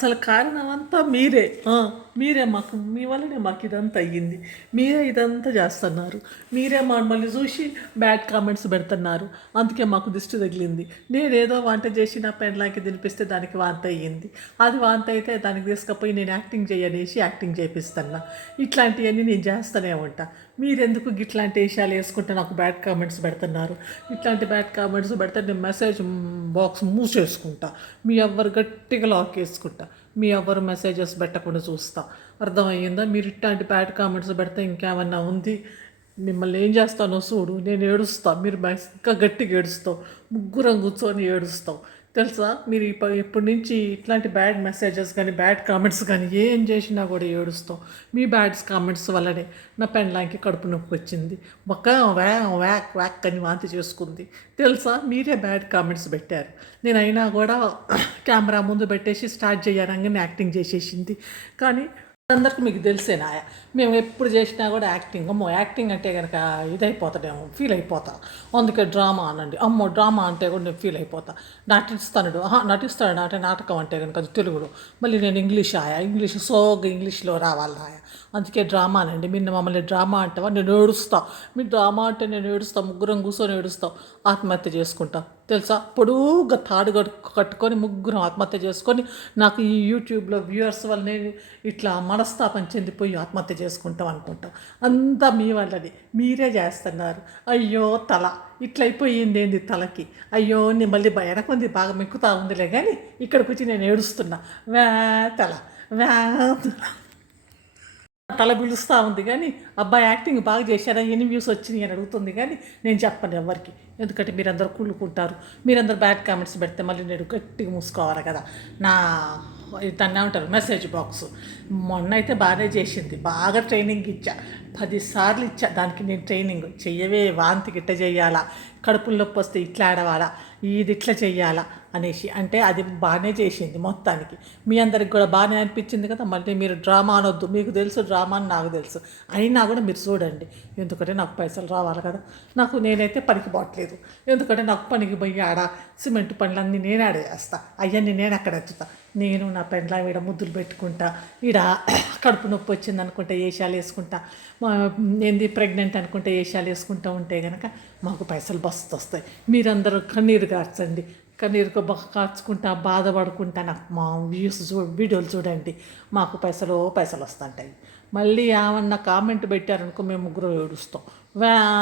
అసలు కారణం అంతా మీరే. మీరే మాకు మీ వల్లనే మాకు ఇదంతా అయ్యింది. మీరే ఇదంతా చేస్తున్నారు. మీరే మమ్మల్ని చూసి బ్యాడ్ కామెంట్స్ పెడుతున్నారు. అందుకే మాకు దిష్టి తగిలింది. నేనేదో వంట చేసి నా పెండ్లాంకి తినిపిస్తే దానికి వాంతి అయ్యింది. అది వాంతి అయితే దానికి తీసుకుపోయి నేను యాక్టింగ్ చేయనేసి యాక్టింగ్ చేపిస్తున్నా. ఇట్లాంటివన్నీ నేను చేస్తూనే ఉంటా. మీరెందుకు ఇట్లాంటి విషయాలు వేసుకుంటే నాకు బ్యాడ్ కామెంట్స్ పెడుతున్నారు? ఇట్లాంటి బ్యాడ్ కామెంట్స్ పెడితే నేను మెసేజ్ బాక్స్ మూసేసుకుంటా. మీ ఎవ్వరు గట్టిగా లాక్ వేసుకుంటా. మీ ఎవరు మెసేజెస్ పెట్టకుండా చూస్తా. అర్థమయ్యిందా? మీరు ఇట్లాంటి బ్యాడ్ కామెంట్స్ పెడితే ఇంకేమన్నా ఉంది, మిమ్మల్ని ఏం చేస్తానో చూడు. నేను ఏడుస్తా, మీరు ఇంకా గట్టిగా ఏడుస్తావు. ముగ్గురం కూర్చొని ఏడుస్తావు. తెలుసా? మీరు ఇప్పటి నుంచి ఇట్లాంటి బ్యాడ్ మెసేజెస్ కానీ బ్యాడ్ కామెంట్స్ కానీ ఏం చేసినా కూడా ఏడుస్తాం. మీ బ్యాడ్ కామెంట్స్ వల్లనే నా పెండ్లాంకి కడుపు నొప్పి వచ్చింది. ఒక వ్యాక్ వ్యాక్ అని వాంతి చేసుకుంది. తెలుసా? మీరే బ్యాడ్ కామెంట్స్ పెట్టారు. నేను అయినా కూడా కెమెరా ముందు పెట్టేసి స్టార్ట్ చేయాలని యాక్టింగ్ చేసేసింది. కానీ అందరికి మీకు తెలిసేనా, మేము ఎప్పుడు చేసినా కూడా యాక్టింగ్. అమ్మో యాక్టింగ్ అంటే కనుక ఇదైపోతాడేమో, ఫీల్ అయిపోతా. అందుకే డ్రామా అనండి. అమ్మో డ్రామా అంటే కూడా నేను ఫీల్ అయిపోతా. నటిస్తాడు అంటే నాటకం అంటే కనుక అది తెలుగులో. మళ్ళీ నేను ఇంగ్లీష్ సోగా ఇంగ్లీష్లో రావాలి అందుకే డ్రామా అనండి. మీరు మమ్మల్ని డ్రామా అంటావా? నేను ఏడుస్తా. మీరు డ్రామా అంటే నేను ఏడుస్తా. ముగ్గురం కూర్చొని ఏడుస్తాం. ఆత్మహత్య చేసుకుంటా. తెలుసా? పొడుగ్గా తాడు కట్టుకొని ముగ్గురం ఆత్మహత్య చేసుకొని నాకు ఈ యూట్యూబ్లో వ్యూవర్స్ వల్లనే ఇట్లా మనస్తాపం చెందిపోయి ఆత్మహత్య చేసుకుంటాం అనుకుంటాం. అంతా మీ వల్లది. మీరే చేస్తున్నారు. అయ్యో తల ఇట్లా అయిపోయింది ఏంది తలకి? అయ్యో నేను మళ్ళీ వెనకొంది బాగా మెక్కుతా ఉందిలే కానీ ఇక్కడికి వచ్చి నేను ఏడుస్తున్నా. తల తల పిలుస్తూ ఉంది కానీ అబ్బాయి యాక్టింగ్ బాగా చేశారా, ఎన్ని వ్యూస్ వచ్చినాయి అని అడుగుతుంది కానీ నేను చెప్పను ఎవరికి. ఎందుకంటే మీరందరూ కుళ్ళుకుంటారు. మీరందరూ బ్యాడ్ కామెంట్స్ పెడితే మళ్ళీ నేను గట్టిగా మూసుకోవాలి కదా. నా దాన్ని ఏమంటారు, మెసేజ్ బాక్స్ మొన్న అయితే బాగానే చేసింది. బాగా ట్రైనింగ్ ఇచ్చా, 10 సార్లు ఇచ్చా దానికి నేను ట్రైనింగ్. చెయ్యవే, వాంతికి ఇట్లా చెయ్యాలా, కడుపులో నొప్పి వస్తే ఇట్లా ఆడవాలా, ఇది ఇట్లా చెయ్యాలా అనేసి. అంటే అది బాగానే చేసింది మొత్తానికి. మీ అందరికి కూడా బాగానే అనిపించింది కదా. మళ్ళీ మీరు డ్రామా అనొద్దు. మీకు తెలుసు డ్రామా అని నాకు తెలుసు. అయినా కూడా మీరు చూడండి. ఎందుకంటే నాకు పైసలు రావాలి కదా. నేనైతే పనికి పోవట్లేదు. ఎందుకంటే నాకు పనికి పోయి ఆడ సిమెంట్ పనులన్నీ నేను ఆడ చేస్తా. అవన్నీ నేను అక్కడ ఎత్తుతా. నేను నా పెండ్లా ఈడ ముద్దులు పెట్టుకుంటా. ఈడ కడుపు నొప్పి వచ్చింది అనుకుంటే ఏషాలు వేసుకుంటా. ఏంది ప్రెగ్నెంట్ అనుకుంటే ఏషాలు వేసుకుంటూ ఉంటే కనుక మాకు పైసలు బస్తు వస్తాయి. మీరందరూ కన్నీరు కార్చండి. కన్నీరుకు కార్చుకుంటా బాధపడుకుంటా నాకు మా వీడియోలు చూడండి. మాకు పైసలు వస్తుంటాయి. మళ్ళీ ఏమన్నా కామెంట్ పెట్టారనుకో మేము ముగ్గురు ఏడుస్తాం.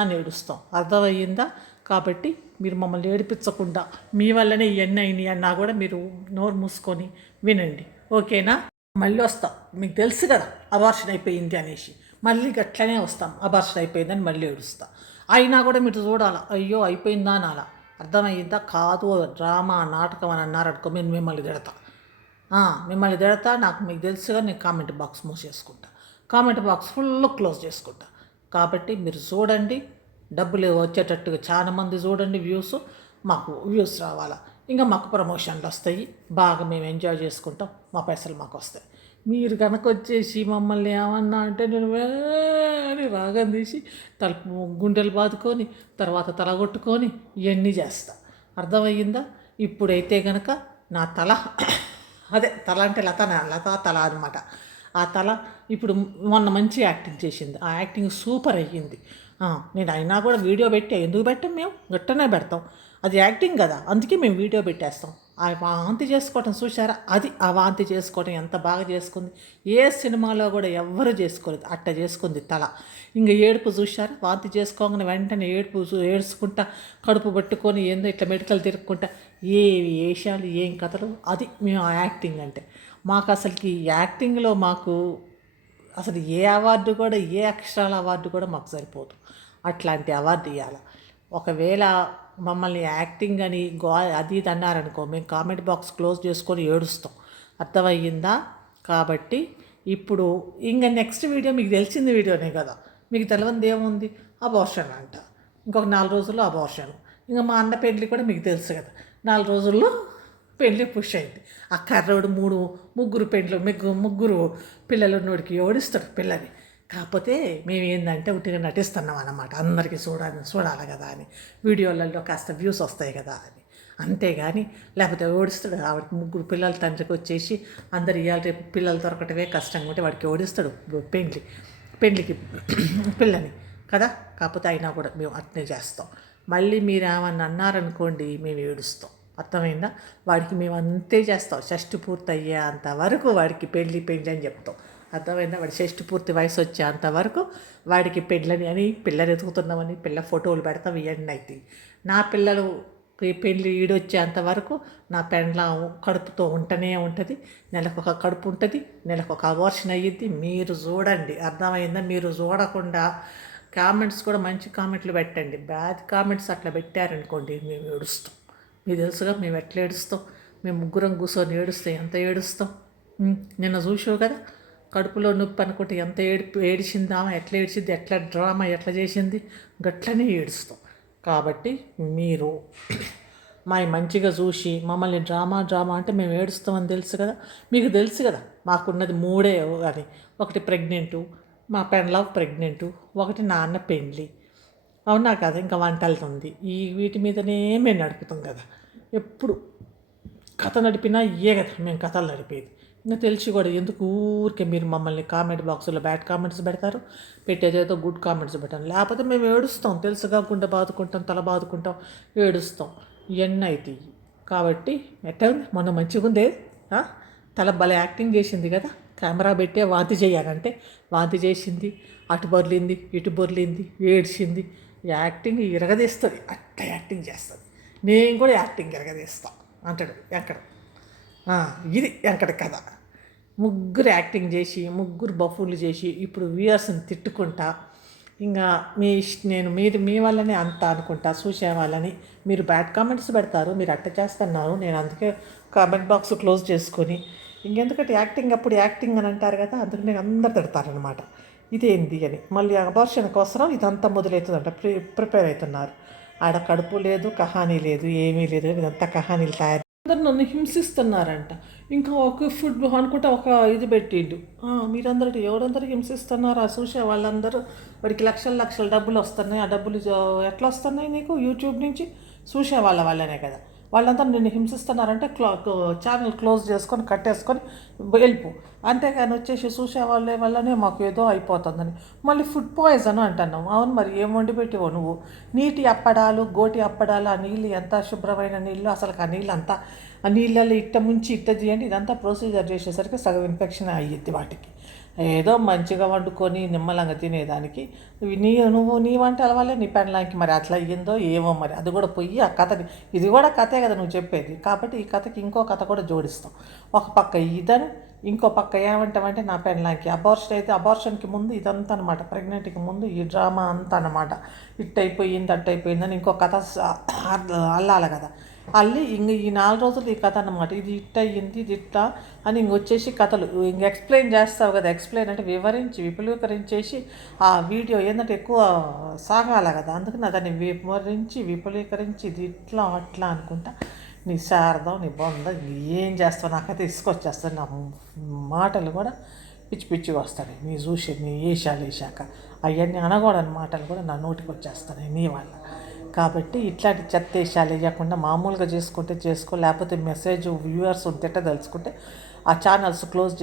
అని ఏడుస్తాం. అర్థమయ్యిందా? కాబట్టి మీరు మమ్మల్ని ఏడిపించకుండా, మీ వల్లనే ఇవన్నీ అయినాయి అన్నా కూడా మీరు నోరు మూసుకొని వినండి. ఓకేనా? మళ్ళీ వస్తాం. మీకు తెలుసు కదా అబార్షన్ అయిపోయింది అనేసి. మళ్ళీ గట్లనే వస్తాం. అబార్షన్ అయిపోయిందని మళ్ళీ ఏడుస్తాం. అయినా కూడా మీరు చూడాలా, అయ్యో అయిపోయిందా అని అలా. అర్థమయ్యిందా? కాదు డ్రామా నాటకం అని అన్నారనుకో మీరు మిమ్మల్ని తిడతా. నాకు మీకు తెలుసుగా నేను కామెంట్ బాక్స్ మూసేసుకుంటా. కామెంట్ బాక్స్ ఫుల్ క్లోజ్ చేసుకుంటా. కాబట్టి మీరు చూడండి. డబ్బులు వచ్చేటట్టుగా చాలామంది చూడండి. మాకు వ్యూస్ రావాలా, ఇంకా మాకు ప్రమోషన్లు వస్తాయి. బాగా మేము ఎంజాయ్ చేసుకుంటాం. మా పైసలు మాకు వస్తాయి. మీరు కనుక వచ్చేసి మమ్మల్ని ఏమన్నా అంటే నేను వేరే రాగం తీసి గుండెలు బాదుకొని తర్వాత తల కొట్టుకొని ఇవన్నీ చేస్తా. అర్థమయ్యిందా? ఇప్పుడైతే కనుక నా తల అదే తల అంటే లత తల అనమాట. ఆ తల ఇప్పుడు మొన్న మంచి యాక్టింగ్ చేసింది. ఆ యాక్టింగ్ సూపర్ అయ్యింది. నేను అయినా కూడా వీడియో పెట్టి ఎందుకు పెట్టాం? మేము గట్టనే పెడతాం. అది యాక్టింగ్ కదా, అందుకే మేము వీడియో పెట్టేస్తాం. ఆ వాంతి చేసుకోవటం చూసారా? ఆ వాంతి చేసుకోవటం ఎంత బాగా చేసుకుంది. ఏ సినిమాలో కూడా ఎవ్వరూ చేసుకోలేదు. అట్ట చేసుకుంది తల. ఇంకా ఏడుపు చూసారా? వాంతి చేసుకోగానే వెంటనే ఏడ్చుకుంటా కడుపు పట్టుకొని ఏందో ఇట్లా మెడికల్ తిరుక్కుంటా ఏవి వేషాలు ఏం కథలు. అది మేము ఆ యాక్టింగ్ అంటే. మాకు అసలుకి యాక్టింగ్లో మాకు అసలు ఏ అవార్డు కూడా, ఏ అక్షరాల అవార్డు కూడా మాకు సరిపోదు. అట్లాంటి అవార్డు ఇవ్వాలి. ఒకవేళ మమ్మల్ని యాక్టింగ్ అని అది ఇది అన్నారనుకో మేము కామెంట్ బాక్స్ క్లోజ్ చేసుకొని ఏడుస్తాం. అర్థమయ్యిందా? కాబట్టి ఇప్పుడు ఇంకా నెక్స్ట్ వీడియో మీకు తెలిసింది వీడియోనే కదా. మీకు తెలియనిది ఏముంది? అబార్షన్ అంట. ఇంకొక 4 రోజుల్లో అబార్షన్. ఇంకా మా అన్న పెళ్ళి కూడా మీకు తెలుసు కదా. 4 రోజుల్లో పెళ్ళి పుష్ అయింది. ఆ కర్రోడు ముగ్గురు పిల్లలు ఉన్నోడికి ఓడిస్తాడు పిల్లని. కాకపోతే మేము ఏంటంటే ఉట్టిగా నటిస్తున్నాం అన్నమాట. అందరికీ చూడాలి కదా అని, వీడియోలలో కాస్త వ్యూస్ వస్తాయి కదా అని. అంతేగాని లేకపోతే ఓడిస్తాడు. ఆవిడకి 3 పిల్లల తండ్రికి వచ్చేసి అందరు ఇవాళ రేపు పిల్లలు దొరకటమే కష్టంగా ఉంటే వాడికి ఓడిస్తాడు పెళ్ళికి పిల్లని కదా. కాకపోతే అయినా కూడా మేము అట్నే చేస్తాం. మళ్ళీ మీరు ఏమన్నా అన్నారనుకోండి మేము ఏడుస్తాం. అర్థమైందా? వాడికి మేము అంతే చేస్తాం. షష్టి పూర్తి అయ్యేంత వరకు వాడికి పెళ్ళి అని చెప్తాం. అర్థమైందా? వాడి షష్టి పూర్తి వయసు వచ్చేంత వరకు వాడికి పెళ్ళని అని పిల్లలు ఎదుగుతున్నామని పిల్ల ఫోటోలు పెడతాం. ఇవన్నీ అవుతాయి. నా పిల్లలు పెళ్ళి ఈడొచ్చేంత వరకు నా పెండ్లం కడుపుతో ఉంటూనే ఉంటుంది. నెలకొక కడుపు ఉంటుంది, నెలకొక అబార్షన్ అయ్యిద్ది. మీరు చూడండి. అర్థమైందా? మీరు చూడకుండా కామెంట్స్ కూడా మంచి కామెంట్లు పెట్టండి. బ్యాడ్ కామెంట్స్ అట్లా పెట్టారనుకోండి మేము ఏడుస్తాం. మీకు తెలుసుగా మేము ఎట్లా ఏడుస్తాం. మేము 3 కూర్చొని ఏడుస్తాం. ఎంత ఏడుస్తాం. నిన్న చూసావు కదా, కడుపులో నొప్పి అనుకుంటే ఎంత ఏడిచిందామా, ఎట్లా ఏడిచింది, ఎట్లా డ్రామా ఎట్లా చేసింది, గట్లనే ఏడుస్తాం. కాబట్టి మీరు మంచిగా చూసి మమ్మల్ని డ్రామా అంటే మేము ఏడుస్తామని తెలుసు కదా. మీకు తెలుసు కదా మాకున్నది 3 అని. ఒకటి ప్రెగ్నెంటు, మా పెండ్లావ్ ప్రెగ్నెంటు, ఒకటి నాన్న పెళ్ళి. అవునా కదా. ఇంకా వంటలతో ఉంది. వీటి మీదనే మేము నడుపుతాం కదా. ఎప్పుడు కథ నడిపినా ఇయే కదా మేము కథలు నడిపేది. ఇంకా తెలిసి కూడా ఎందుకు ఊరికే మీరు మమ్మల్ని కామెంట్ బాక్స్లో బ్యాడ్ కామెంట్స్ పెడతారు, పెట్టేదేదో గుడ్ కామెంట్స్ పెట్టాను. లేకపోతే మేము ఏడుస్తాం. తెలుసుగా గుండె బాదుకుంటాం, తల బాదుకుంటాం, ఏడుస్తాం. ఇవన్నీ అవుతాయి. కాబట్టి ఎట్లా ఉంది మొన్న మంచిగా ఉందే. తల భలే యాక్టింగ్ చేసింది కదా. కెమెరా పెట్టే వాంతి చేయాలంటే వాంతి చేసింది, అటు బొర్లింది, ఇటు బొర్లింది, ఏడ్చింది. యాక్టింగ్ ఇరగదీస్తుంది. అట్లా యాక్టింగ్ చేస్తుంది. నేను కూడా యాక్టింగ్ ఇరగదీస్తాను అంటాడు వెంకట. ఇది వెంకట కథ. 3 యాక్టింగ్ చేసి 3 బఫూలు చేసి ఇప్పుడు వ్యూయర్స్ని తిట్టుకుంటా ఇంకా నేను మీ వల్లనే అంత అనుకుంటా చూసే వాళ్ళని. మీరు బ్యాడ్ కామెంట్స్ పెడతారు, మీరు అట్ట చేస్తున్నారు. నేను అందుకే కామెంట్ బాక్స్ క్లోజ్ చేసుకొని ఇంకెందుకంటే యాక్టింగ్ అప్పుడు యాక్టింగ్ అని అంటారు కదా. అందుకని నేను అందరు తిడతారనమాట. ఇదేంది అని. మళ్ళీ అబార్షన్ కోసం ఇదంతా మొదలవుతుందంట. ప్రిపేర్ అవుతున్నారు. ఆడ కడుపు లేదు, కహానీ లేదు, ఏమీ లేదు. ఇదంతా కహానీలు తయారు. అందరు నన్ను హింసిస్తున్నారంట. ఇంకా ఒక ఫుడ్ అనుకుంటే ఒక ఇది పెట్టిండు. మీరందరూ ఎవరందరూ హింసిస్తున్నారు? ఆ చూసే వాళ్ళందరూ వాడికి లక్షల డబ్బులు వస్తున్నాయి. ఆ డబ్బులు ఎట్లా వస్తున్నాయి నీకు? యూట్యూబ్ నుంచి చూసే వాళ్ళనే కదా. వాళ్ళందరూ నిన్ను హింసిస్తున్నారంటే ఛానల్ క్లోజ్ చేసుకొని కట్టేసుకొని వెళ్ళిపో. అంతేగాని వచ్చేసి చూసే వల్లనే మాకు ఏదో అయిపోతుందని మళ్ళీ ఫుడ్ పాయిజన్ అంటున్నావు. అవును, మరి ఏం వండి పెట్టివో నువ్వు? నీటి అప్పడాలు, గోటి అప్పడాలు, ఆ నీళ్ళు ఎంత శుభ్రమైన నీళ్ళు. అసలు ఆ నీళ్ళు అంతా ఆ నీళ్ళల్లో ఇట్ట ముంచి ఇట్ట చేయండి. ఇదంతా ప్రొసీజర్ చేసేసరికి సగం ఇన్ఫెక్షన్ అయ్యిద్ది వాటికి. ఏదో మంచిగా వండుకొని నిమ్మలంగా తినేదానికి నువ్వు నీ వంటల వల్లే నీ పెండ్లానికి మరి అట్లా అయ్యిందో ఏమో మరి. అది కూడా పోయి ఆ కథని, ఇది కూడా కథే కదా నువ్వు చెప్పేది. కాబట్టి ఈ కథకి ఇంకో కథ కూడా జోడిస్తాం. ఒక పక్క ఇదని, ఇంకో పక్క ఏమంటామంటే నా పెండ్లానికి అబార్షన్కి ముందు ఇదంతా అనమాట. ప్రెగ్నెంట్కి ముందు ఈ డ్రామా అంతా అనమాట. ఇట్టయిపోయింది అట్టయిపోయిందని ఇంకో కథ అల్లాలి కదా. అల్లి ఇంక ఈ 4 రోజులు ఈ కథ అన్నమాట. ఇది ఇట్ట అయ్యింది, ఇది ఇట్లా అని ఇంకొచ్చేసి కథలు ఇంక ఎక్స్ప్లెయిన్ చేస్తావు కదా. ఎక్స్ప్లెయిన్ అంటే వివరించి విపులీకరించేసి ఆ వీడియో ఏంటంటే ఎక్కువ సాగాల కదా. అందుకని దాన్ని విపులీకరించి ఇది ఇట్లా అట్లా అనుకుంటా నీ శారదం, నీ బొంద ఏం చేస్తావు నాకైతే తీసుకొచ్చేస్తాను. నా మాటలు కూడా పిచ్చి వస్తాయి. నీ చూసి నీ వేసాక అవన్నీ అనకూడని మాటలు కూడా నా నోటికి వచ్చేస్తాయి నీ వల్ల. కాబట్టి ఇట్లాంటి చెత్త వేషాలు వేయకుండా మామూలుగా చేసుకుంటే చేసుకో. లేకపోతే మెసేజ్ వ్యూవర్స్ ఉంటే తెలుసుకుంటే ఆ ఛానల్స్ క్లోజ్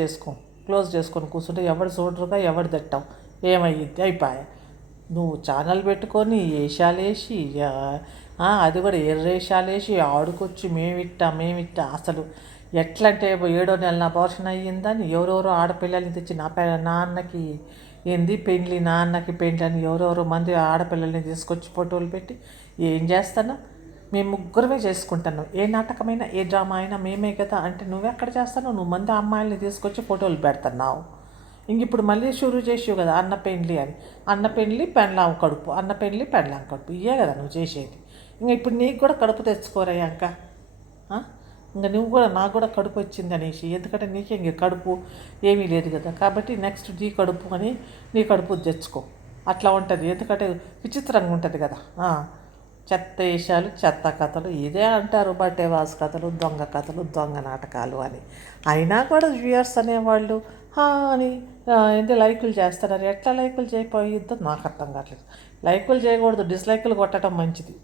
చేసుకొని కూర్చుంటే ఎవడు చూడరుగా, ఎవడు తిట్టావు ఏమయ్యిద్ది అయిపోయా. నువ్వు ఛానల్ పెట్టుకొని వేషాలేసి అది కూడా ఎర్రేషాలేసి ఆడుకొచ్చి మేమిట్టా అసలు ఎట్లా అంటే 7వ నెల అబార్షన్ అయ్యిందని ఎవరెవరో ఆడపిల్లల్ని తెచ్చి నాన్నకి ఏంది పెళ్ళి, నాన్నకి పెళ్ళి అని ఎవరెవరో మంది ఆడపిల్లల్ని తీసుకొచ్చి ఫోటోలు పెట్టి ఏం చేస్తున్నావు? మేము 3 చేసుకుంటున్నాం. ఏ నాటకమైనా ఏ డ్రామా అయినా మేమే కదా. అంటే నువ్వెక్కడ చేస్తున్నావు? నువ్వు మంది అమ్మాయిల్ని తీసుకొచ్చి ఫోటోలు పెడుతున్నావు. ఇంక ఇప్పుడు మళ్ళీ షురూ చేసావు కదా అన్న పెళ్ళి అని. అన్న పెళ్ళి పెండ్లాం కడుపు, అన్న పెళ్ళి పెండ్లాం కడుపు, ఇవే కదా నువ్వు చేసేది. ఇంకా ఇప్పుడు నీకు కూడా కడుపు తెచ్చుకోరయ్యాక ఇంకా నువ్వు కూడా నాకు కూడా కడుపు వచ్చింది అనేసి. ఎందుకంటే నీకే ఇంక కడుపు ఏమీ లేదు కదా. కాబట్టి నెక్స్ట్ నీ కడుపు అని నీ కడుపు తెచ్చుకో. అట్లా ఉంటుంది. ఎందుకంటే విచిత్రంగా ఉంటుంది కదా. చెత్త వేషాలు, చెత్త కథలు ఇదే అంటారు. బట్టేవాసు కథలు, దొంగ కథలు, దొంగ నాటకాలు అని. అయినా కూడా వ్యూయర్స్ అనేవాళ్ళు అని ఏంటి లైకులు చేస్తున్నారు. ఎట్లా లైకులు చేయకపోయిద్దో నాకు అర్థం కావట్లేదు. లైకులు చేయకూడదు, డిస్లైకులు కొట్టడం మంచిది.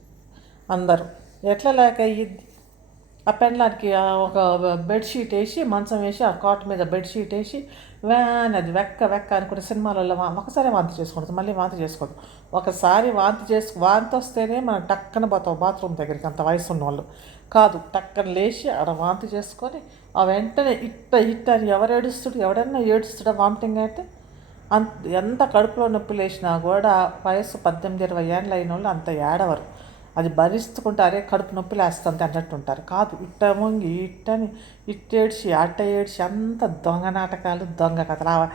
అందరూ ఎట్లా లేక అయ్యిద్ది. ఆ పెండ్లానికి ఒక బెడ్షీట్ వేసి మంచం వేసి ఆ కాట్ మీద బెడ్షీట్ వేసి వ్యాన్ అది వెక్క వెక్క అనుకుంటే సినిమాలలో ఒకసారి వాంతి చేసుకుంటుంది, మళ్ళీ వాంతి చేసుకోదు. ఒకసారి వాంతి వస్తేనే మనం టక్కన పోతాం బాత్రూమ్ దగ్గరికి, అంత వయసు ఉన్న వాళ్ళు కాదు. టక్కన లేచి ఆడ వాంతి చేసుకొని ఆ వెంటనే ఇట్ట అని ఎవరు ఏడుస్తుడు, ఎవడన్నా ఏడుస్తుడా వామిటింగ్ అయితే ఎంత కడుపులో నొప్పి లేచినా కూడా వయసు 18-20 ఏళ్ళు అయిన వాళ్ళు అంత ఏడవరు. అది భరిస్తుంటారే కడుపు నొప్పి లేస్తుంది అన్నట్టుంటారు. కాదు, ఇట్ట వంగి ఇట్టని ఇట్టేడ్చి అట్ట ఏడ్చి అంత దొంగ నాటకాలు దొంగ కథలు.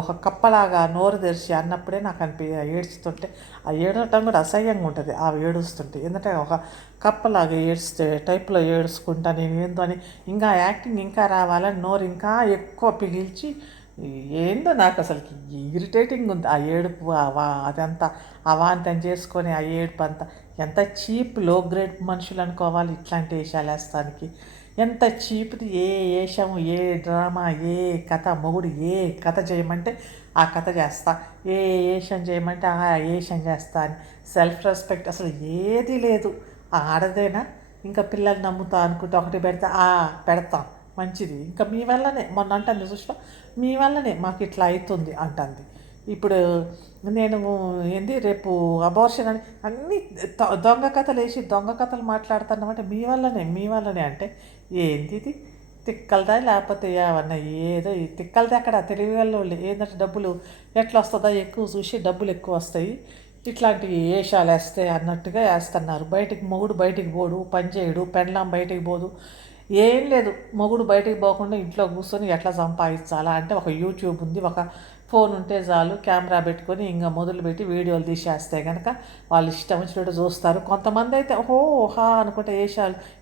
ఒక కప్పలాగా నోరు తెరిచి అన్నప్పుడే నాకు ఏడుస్తుంటే ఆ ఏడవటం కూడా అసహ్యంగా ఉంటుంది ఆ ఏడుస్తుంటే. ఎందుకంటే ఒక కప్పలాగా ఏడుస్తే టైప్లో ఏడుచుకుంటా నేను ఏందో అని ఇంకా యాక్టింగ్ ఇంకా రావాలని నోరు ఇంకా ఎక్కువ పిగిల్చి ఏందో నాకు అసలుకి ఇరిటేటింగ్ ఉంది ఆ ఏడుపు. అదంతా అవాంతం చేసుకొని ఆ ఏడుపు అంతా ఎంత చీప్ లో గ్రేడ్ మనుషులు అనుకోవాలి ఇట్లాంటి వేషాలు వేస్తానికి. ఎంత చీప్ది. ఏ వేషం, ఏ డ్రామా, ఏ కథ, మొగుడు ఏ కథ చేయమంటే ఆ కథ చేస్తా, ఏ వేషం చేయమంటే ఆ వేషం చేస్తా అని సెల్ఫ్ రెస్పెక్ట్ అసలు ఏది లేదు. ఆడదేనా ఇంకా పిల్లలు నమ్ముతా అనుకుంటే ఒకటి పెడతాం మంచిది. ఇంకా మీ వల్లనే మొన్న అంటుంది చూసిన, మీ వల్లనే మాకు ఇట్లా అవుతుంది అంటుంది. ఇప్పుడు నేను రేపు అబార్షన్ అని అన్నీ దొంగ కథలు వేసి దొంగ కథలు మాట్లాడుతున్నామంటే మీ వల్లనే అంటే ఏంది ఇది? తిక్కలదా లేకపోతే ఏమన్నా ఏదో ఈ తిక్కలది అక్కడ తెలివిగల ఏంటంటే డబ్బులు ఎట్లా వస్తుందా ఎక్కువ చూసి డబ్బులు ఎక్కువ వస్తాయి ఇట్లాంటి వేషాలు వేస్తే అన్నట్టుగా వేస్తున్నారు. మొగుడు బయటికి పోడు, పని చేయడు, పెండ్లాం బయటికి పోదు, ఏం లేదు. మొగుడు బయటికి పోకుండా ఇంట్లో కూర్చొని ఎట్లా సంపాదించాలా అంటే ఒక యూట్యూబ్ ఉంది, ఒక ఫోన్ ఉంటే చాలు, కెమెరా పెట్టుకొని ఇంకా మొదలుపెట్టి వీడియోలు తీసేస్తే కనుక వాళ్ళు ఇష్టం వచ్చినట్టు చూస్తారు. కొంతమంది అయితే హా అనుకుంటే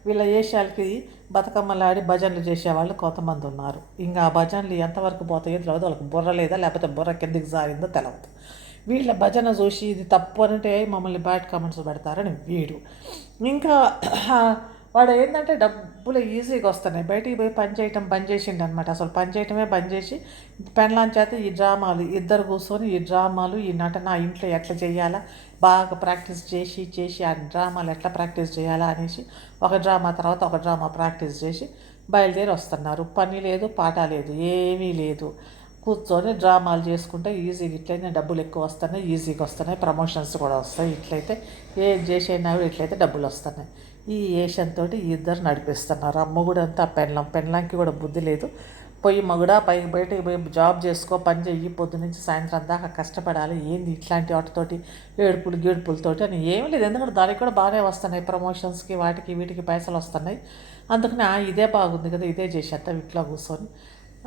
వీళ్ళ వేషాలకి బతుకమ్మలాడి భజనలు చేసేవాళ్ళు కొంతమంది ఉన్నారు. ఇంకా ఆ భజనలు ఎంతవరకు పోతాయో తెలియదు, వాళ్ళకి బుర్ర లేదా లేకపోతే బుర్ర కిందికి జారిందో తెలియదు. వీళ్ళ భజన చూసి ఇది తప్పు అంటే మమ్మల్ని బ్యాడ్ కామెంట్స్ పెడతారని వీడు. ఇంకా వాడు ఏంటంటే డబ్బులు ఈజీగా వస్తున్నాయి, బయటికి పోయి పని చేయటం బంద్ చేసిండు అనమాట. అసలు పని చేయటమే బంద్ చేసి పెండ్లాం చేత ఈ డ్రామాలు ఇద్దరు కూర్చొని ఈ డ్రామాలు ఈ నటన ఇంట్లో ఎట్లా చేయాలా బాగా ప్రాక్టీస్ చేసి ఆ డ్రామాలు ఎట్లా ప్రాక్టీస్ చేయాలా అనేసి ఒక డ్రామా తర్వాత ఒక డ్రామా ప్రాక్టీస్ చేసి బయలుదేరి వస్తున్నారు. పని లేదు, పాట లేదు, ఏమీ లేదు. కూర్చొని డ్రామాలు చేసుకుంటే ఈజీగా ఇట్లయితే డబ్బులు ఎక్కువ వస్తున్నాయి, ఈజీగా వస్తున్నాయి, ప్రమోషన్స్ కూడా వస్తాయి. ఇట్లయితే ఏం చేసేనా ఇట్లయితే డబ్బులు వస్తున్నాయి. ఈ ఏషంతో ఇద్దరు నడిపిస్తున్నారు. ఆ మొగుడు అంతా పెళ్ళంకి కూడా బుద్ధి లేదు. మొగుడా బయటకు పోయి జాబ్ చేసుకో, పని చెయ్యి, పొద్దు నుంచి సాయంత్రం దాకా కష్టపడాలి, ఏంది ఇట్లాంటి వాటితోటి గీడుపులతోటి అని ఏమీ లేదు. ఎందుకంటే దానికి కూడా బాగానే వస్తున్నాయి, ప్రమోషన్స్కి వాటికి వీటికి పైసలు వస్తున్నాయి. అందుకని ఇదే బాగుంది కదా, ఇదే చేసేద్దాం ఇంట్లో కూర్చొని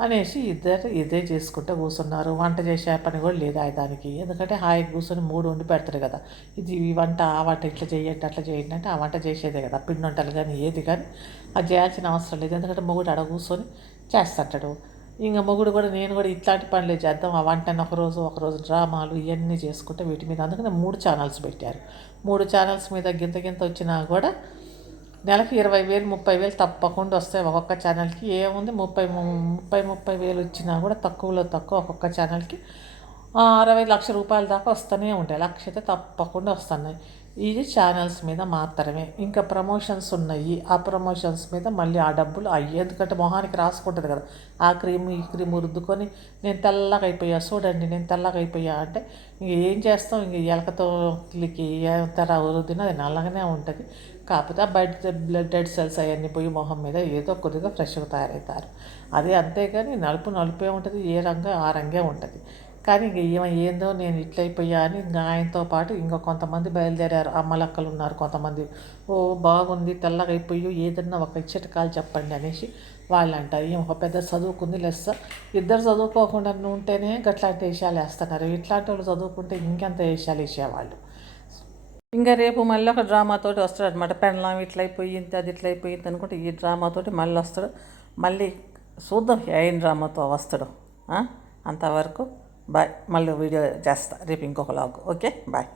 అనేసి ఇద్దరు ఇదే చేసుకుంటూ కూర్చున్నారు. వంట చేసే పని కూడా లేదా దానికి, ఎందుకంటే హాయిగా కూర్చొని మూడు వండి పెడతాడు కదా. ఇది ఈ వంట ఆ వంట ఇట్లా చేయండి అట్లా చేయండి అంటే ఆ వంట చేసేదే కదా, పిండి వంటలు కానీ ఏది కానీ అది చేయాల్సిన అవసరం లేదు. ఎందుకంటే మొగుడు ఆడ కూర్చొని చేస్తాడు. ఇంకా మొగుడు కూడా నేను కూడా ఇట్లాంటి పనులే చేద్దాం, ఆ వంటని ఒకరోజు డ్రామాలు ఇవన్నీ చేసుకుంటే వీటి మీద. అందుకని 3 ఛానల్స్ పెట్టారు. 3 ఛానల్స్ మీద గింత వచ్చినా కూడా నెలకి 20,000 30,000 తప్పకుండా వస్తాయి ఒక్కొక్క ఛానల్కి. ఏముంది 30,000 వచ్చినా కూడా తక్కువలో తక్కువ ఒక్కొక్క ఛానల్కి 60 లక్షల రూపాయల దాకా వస్తూనే ఉంటాయి. లక్ష అయితే తప్పకుండా వస్తున్నాయి. ఇది ఛానల్స్ మీద మాత్రమే. ఇంకా ప్రమోషన్స్ ఉన్నాయి, ఆ ప్రమోషన్స్ మీద మళ్ళీ ఆ డబ్బులు ఎందుకంటే మొహానికి రాసుకుంటుంది కదా, ఆ క్రీమ్ ఈ క్రీమ్ రుద్దుకొని నేను తెల్లగా అయిపోయా చూడండి నేను తెల్లగా అయిపోయా అంటే ఇంక ఏం చేస్తాం, ఇంక ఎలకతో తెర రుద్దినా అది నల్లగానే ఉంటుంది. కాకపోతే బయట డెడ్ సెల్స్ అవన్నీ పోయి మొహం మీద ఏదో కొద్దిగా ఫ్రెష్గా తయారవుతారు. అదే అంతేగాని నలుపే ఉంటుంది, ఏ రంగు ఆ రంగే ఉంటుంది. కానీ ఇంక ఏందో నేను ఇట్లయిపోయా అని ఇంకా ఆయనతో పాటు ఇంకా కొంతమంది బయలుదేరారు. అమ్మలక్కలు ఉన్నారు కొంతమంది. బాగుంది తెల్లగా అయిపోయి ఏదన్నా ఒక చిటకాలు చెప్పండి అనేసి వాళ్ళంట. ఒక పెద్ద చదువుకుంది లెస్స, ఇద్దరు చదువుకోకుండా ఉంటేనే గట్లాంటి వేషాలు వేస్తున్నారు. ఇట్లాంటి వాళ్ళు చదువుకుంటే ఇంకెంత వేషాలు వేసేవాళ్ళు. ఇంకా రేపు మళ్ళీ ఒక డ్రామాతోటి వస్తాడు అనమాట. పెళ్ళాం ఇట్లయిపోయింది అది ఇట్లయిపోయింది అనుకుంటే ఈ డ్రామాతోటి మళ్ళీ వస్తాడు. మళ్ళీ చూద్దాం ఏం డ్రామాతో వస్తాడు. అంతవరకు బాయ్. మళ్ళీ వీడియో చేస్తా రేపు ఇంకొక లాగ్. Okay bye.